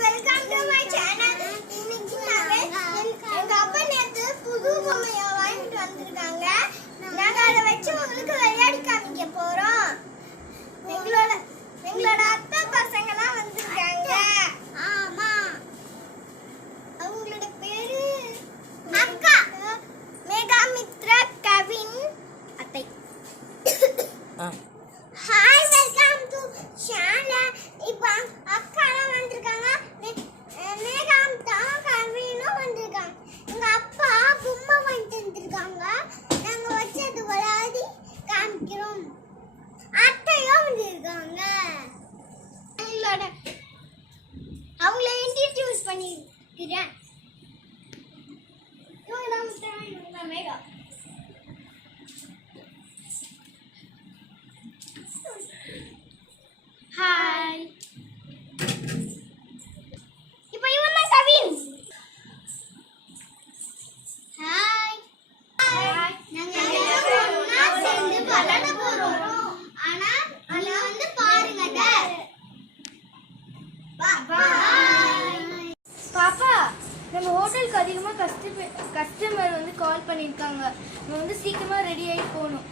Welcome to my channel. இன்னைக்கு எங்க அப்பா நேத்து புது பொம்மைய வாங்கிட்டு வந்திருக்காங்க. நாங்க அதை வச்சு உங்களுக்கு விளையாடி காமிக்க போறோம். எங்களோட அத்தை பசங்கலாம் வந்திருக்காங்க. ஆமா, அவங்களோட பேரு அக்கா மேகா மித்ரா கவின் அத்தை. Hi, welcome to channel. இப்போ அக்காலாம் வந்திருக்காங்க, மேகாம் தான் கவினும் வந்திருக்காங்க. எங்க அப்பா பொம்மை வாங்கிட்டு வந்திருக்காங்க. நாங்க வச்சு அது விளையாடி காமிக்கிறோம். அத்தையும் வந்திருக்காங்க. அவங்கள இன்ட்ரடியூஸ் பண்ணிக்கிறேன். இவங்க தான் மேகா. ஹாய். இப்போ இவன் தான் கவின். ஹாய். ஹாய். நாங்க எல்லாரும் ஒண்ணா சேர்ந்து விளையாட போறோம். ஆனா நீங்க வந்து பாருங்க. பாய். பாப்பா, நம்ம ஹோட்டலுக்கு அதிகமாக கஸ்டமர் வந்து கால் பண்ணியிருக்காங்க. நம்ம வந்து சீக்கிரமாக ரெடி ஆகி போகணும்.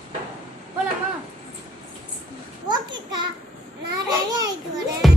போகலாமா? ஓகேக்கா, நான் ரெடி ஆயிட்டு வரேன்.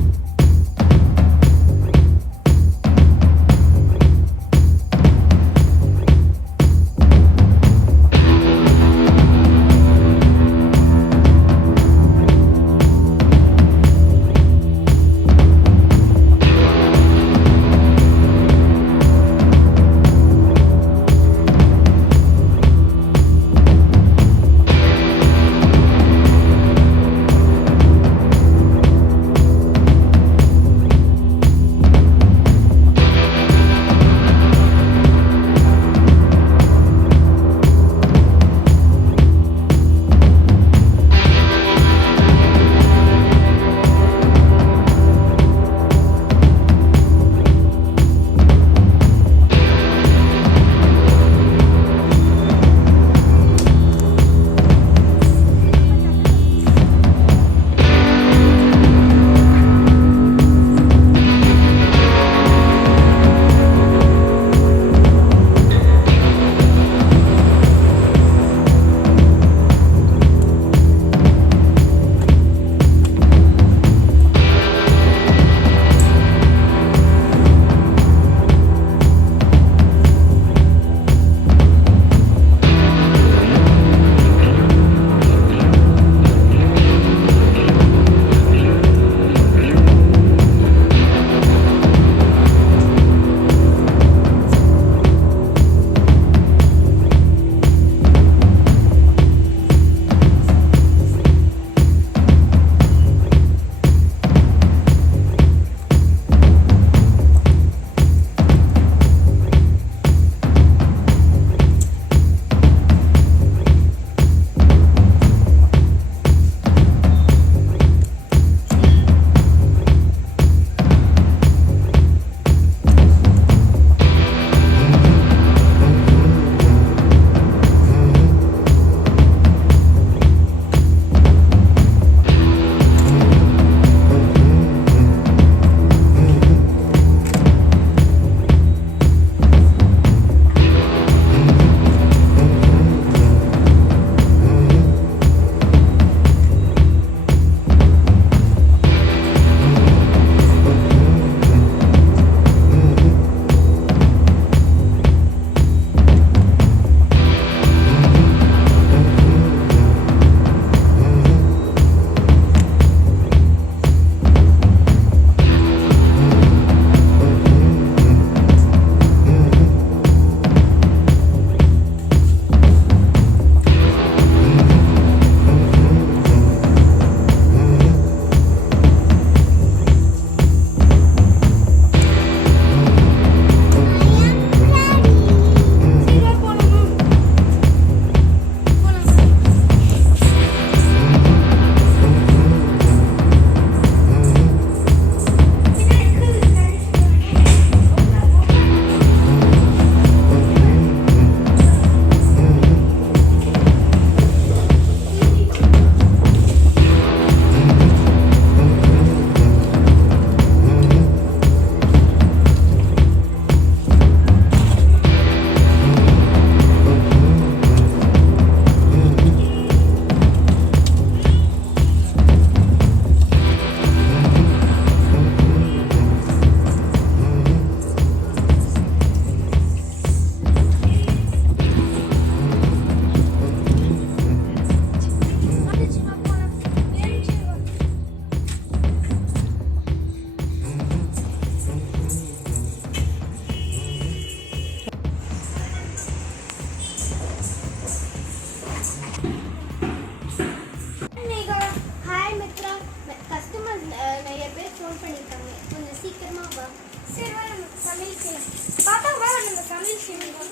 வா. சரி வா நம்ம சமையல் செய்யலாம். பாப்பா வா நம்ம சமையல் செய்யலாம்.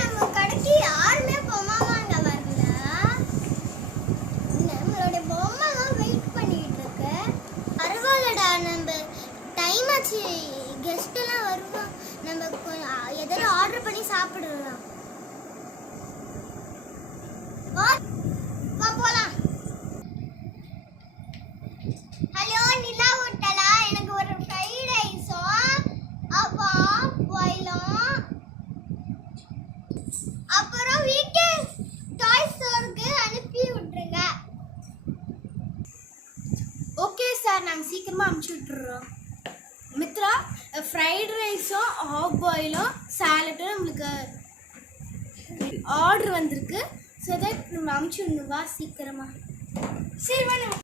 நம்ம கடைக்கு யாருமே பொம்மை வாங்க வரல. நம்மளோட பொம்மைலாம் வெயிட் பண்ணிட்டு இருக்கு. பரவாயில்லடா, நம்ம டைம் ஆச்சு, கெஸ்ட் எல்லாம் வருவாங்க. நம்ம எதாவது ஆர்டர் பண்ணி சாப்பிடலாம். வா போலாம். ஹலோ நிலா ஹோட்டலா? எனக்கு ஒரு ஃப்ரைட் ரைஸும் ஆஃப் பாயிலும் அப்புறம் வீட்டு டாய் ஸ்டோருக்கு அனுப்பி விட்டுருங்க. ஓகே சார், நாங்கள் சீக்கிரமாக அனுப்பிச்சி விட்டுறோம். மித்ரா, ஃப்ரைட் ரைஸும் ஹாஃப் பாயிலும் சாலட்டும் நம்மளுக்கு ஆர்டர் வந்திருக்கு. ஸோ தட் நம்ம அனுப்பிச்சி விடணும். வா சீக்கிரமாக. சரி வா நம்ம.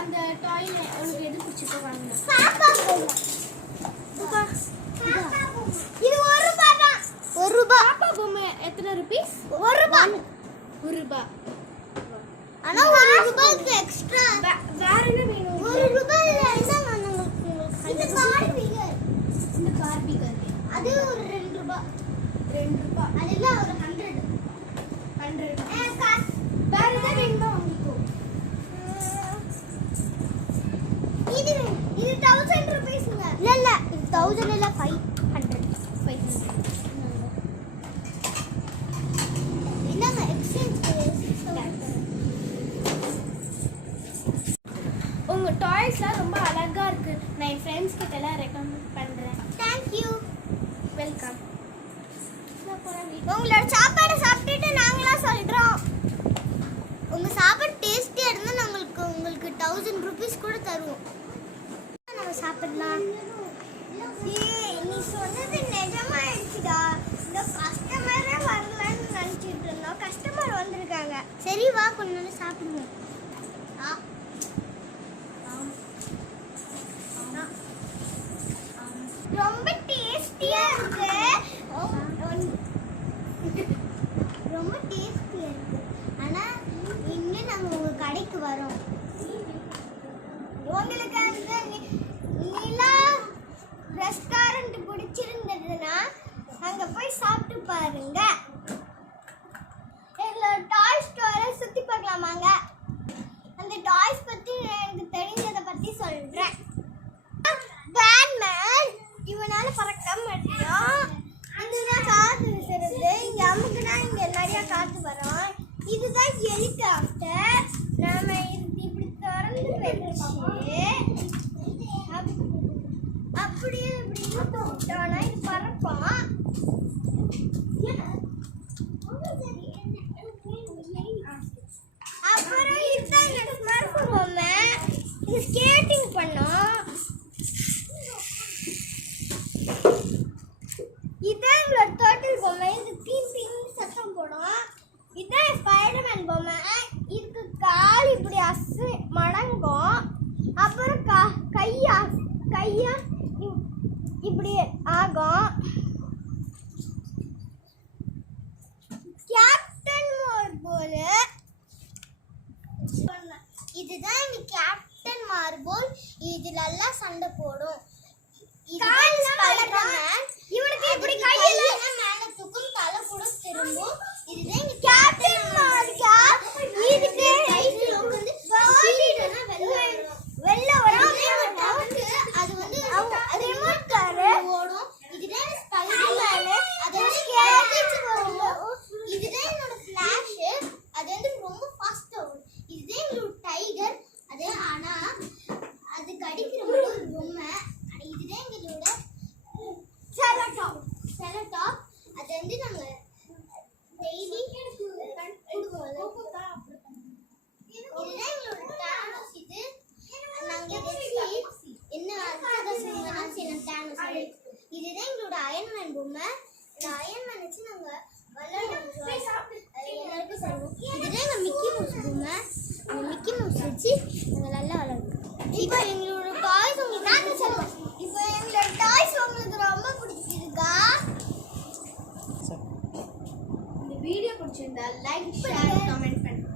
அந்த டாய்ல உனக்கு எது பிடிச்சிருக்கோ வாங்க. பாப்பா பொம்மை. இது 1 ரூபாய் தான். 1 ரூபாய். பாப்பா பொம்மை எத்தனை ருபீஸ்? 1 ரூபாய். 1 ரூபாய். ஆனா 1 ரூபாய்க்கு எக்ஸ்ட்ரா. வேற என்ன வேணும்? 1 ரூபாய்ல இருந்தா நான் உங்களுக்கு இந்த பார்பி கேர்ள். இந்த பார்பி கேர்ள். அது ஒரு 2 ரூபாய். 2 ரூபாய். அதுல ஒரு 100. 100. காசு. வேற என்ன வேணுமா உங்களுக்கு? இது 1000 ரூபாய்ஸ்ங்க. இல்ல இது 1000 இல்ல 500. என்னங்க எக்ஸ்சேஞ்ச் உங்க டாய்ஸ்லாம் ரொம்ப அழகா இருக்கு. நான் என் ஃப்ரெண்ட்ஸ் கிட்ட எல்லாம் ரெக்கமெண்ட் பண்றேன். Thank you. வெல்கம். உங்களோட சாப்பாடு சாப்பிட்டுட்டு நாங்களாம் சொல்றோம். உங்க சாப்பாடு டேஸ்டியா இருந்தா உங்களுக்கு 1000 ரூபீஸ் கூட தருவோம். நம்ம சாப்பிடலாம். ஏய் நீ சொன்னது நிஜமாயிடுச்சுடா. இந்த கஸ்டமரே வரலன்னு நினைச்சிட்டு இருந்தோம். கஸ்டமர் வந்திருக்காங்க. சரி வா கொஞ்ச நேரம் சாப்பிடுவோம். ரொம்ப டேஸ்டியா இருக்கு. ரொம்ப டேஸ்டியா இருக்கு. ஆனா இன்னும் நம்ம உங்க கடைக்கு வரோம். உங்களுக்கு அந்த நிலா ரெஸ்டாரண்ட் பிடிச்சிருந்ததுன்னா அங்க போய் சாப்பிட்டு பாருங்க. இதுல டாய் ஸ்டோரை சுத்தி பார்க்கலாமாங்க? அந்த டாய்ஸ் பத்தி எனக்கு தெரிஞ்சதை பத்தி சொல்றேன். பேட்மேன் இவனால பறக்க முடியும். இதுதான் காத்து வீசுறது. இங்க அமுக்குனா இங்க நிறைய காத்து வரும். இதுதான் ஹெலிகாப்டர். நாம இப்படி திறந்து வச்சு அப்படியே இப்படி இழுத்து விட்டோம்னா இது பறக்கும். அப்புறம் இதுதான் என்னோட ஸ்மார்ட் பொம்மை. இது ஸ்கேட்டிங் பண்ணோம். இதான் எங்களோட டோட்டல் பொம்மை. இது பீம் பீம் சத்தம் போடும். இதான் ஸ்பைடர்மேன் பொம்மை. இதுக்கு கால் இப்படி மடங்கும். அப்புறம் கையா இப்படி ஆகும். கேப்டன் மார்போல். இதுதான் இந்த கேப்டன் மார்போல். இதுல எல்லாம் சண்டை போடும். இதுதான் ஸ்பைடர்மேன். இவனுக்கு இப்படி கையில கலர் டாப். அது வந்து நாங்க டெய்லி கொடுக்குவோம். இதுதான் எங்களோட டேனோஸ். இது நாங்க வச்சு என்ன அதுக்காக சொன்னா சின்ன டேனோஸ். இதுதான் எங்களோட அயன்மேன் பொம்மை. இந்த அயன்மேன் வச்சு நாங்க விளையாடுவோம், எல்லாருக்கும் தருவோம். இதுதான் எங்க மிக்கி மவுஸ் பொம்மை. அந்த மிக்கி மவுஸ் வச்சு நாங்க நல்லா விளையாடுவோம். இப்போ எங்களோட டாய்ஸ் உங்களுக்கு இப்போ எங்களோட டாய்ஸ் உங்களுக்கு ரொம்ப பிடிச்சிருக்கா? இந்த வீடியோ பிடிச்சிருந்தா லைக் ஷேர் கமெண்ட் பண்ணுங்க.